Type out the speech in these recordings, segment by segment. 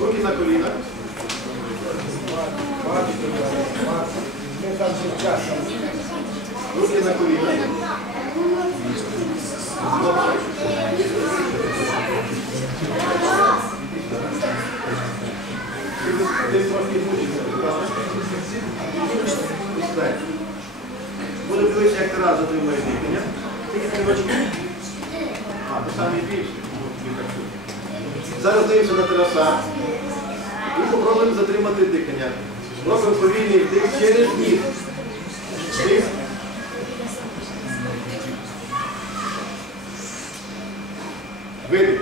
Руки на коліна. Руки на коліна. Ти трошки правда? Буде дивитися, як ти раз затримуєш дихання. Тільки стрілочки. А, то самі більше. Зараз дивимося на тераса. І попробуємо затримати дихання. Робимо повільний вдих через ніс. Вдих. Видих.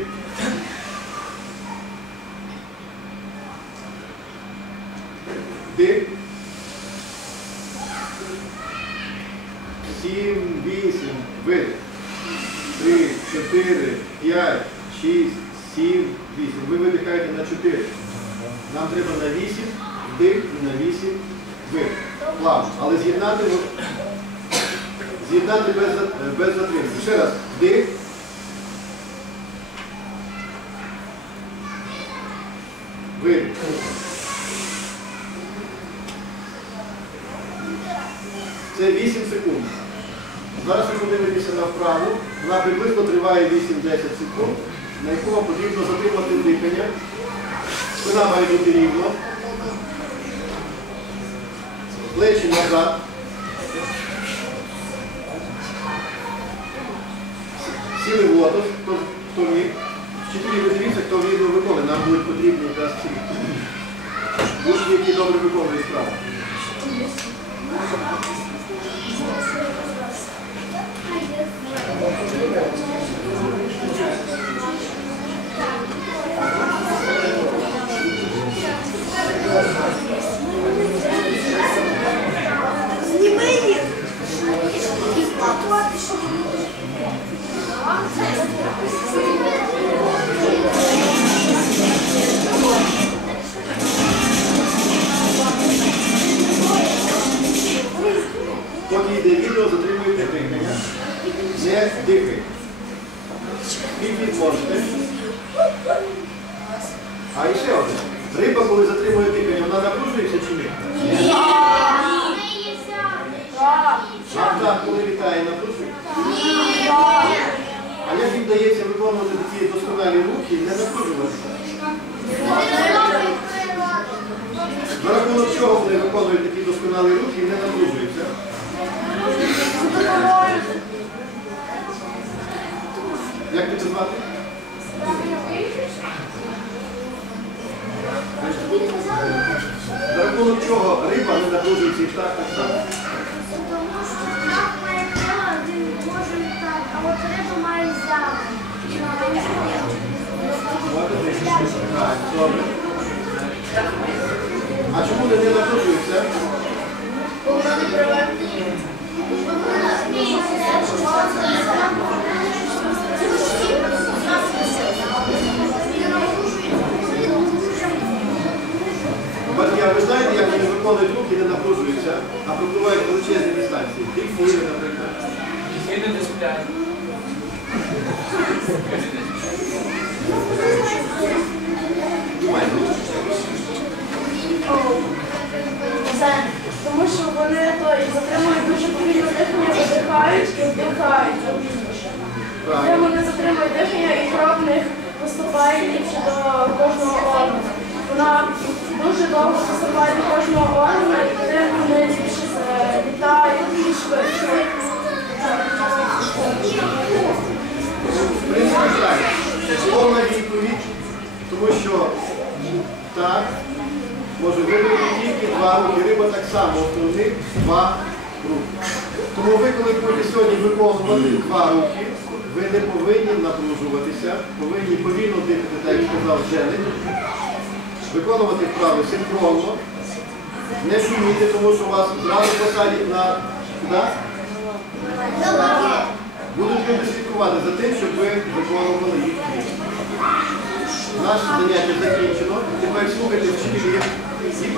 Сім, вісім, видих. Три, чотири, п'ять, шість, сім, вісім. Ви видихаєте на чотири. Нам треба на вісім, вдих і на вісім, видих. Плавно. Але з'єднати з'єднати без, без затримки. Ще раз. Вдих. Видих. Це 8 секунд. Зараз ви подивитеся на вправу. Вона приблизно триває 8-10 секунд, на якому потрібно затримати. Спина має бути рівно. Плечі назад. Сіли в лотос, хто, хто міг. Вчителі ви дивіться, хто відео виконує. Нам будуть потрібні якраз ці. Учні, які добре виконують справу. Поки йде відео, затримуйте дихання. Не дихайте. Скільки можете. А ще одне. Риба, коли затримує дихання, вона напружується чи ні? Авто, коли літає, напружується. Вдається виконувати такі досконалі рухи, не напружуватися? На рахунок чого вони виконують такі досконалі рухи і не напружуються? Як тебе звати? На рахунок чого риба не напружується і птах так само? А чому вони не напружуються? Батьки, а ви знаєте, як вони виконують рухи, не напружуються, а пропливають величезні дистанції? Дві хвилини, наприклад. Сильно не сплять. Думайте. Це Тому що вони то затримують дуже повільно дихання, видихають і вдихають Тим вони затримують дихання і кров в них поступає ліпше до кожного органу. Вона дуже довго поступає до кожного органу і тим вони більше літають і швидше. В принципі, так. Це повна відповідь, тому що так, вибрати тільки два руки. Риба так само, основних два руки. Тому ви, коли будете сьогодні виконувати два руки, ви не повинні напружуватися, повинні повільно дихати, так як сказав Женик, виконувати вправи синхронно, не шуміти, тому що вас зразу посадять на куди? Будуть люди слідкувати за тим, щоб ви виконували їх. Наше заняття закінчено. Тепер слухайте вчителів і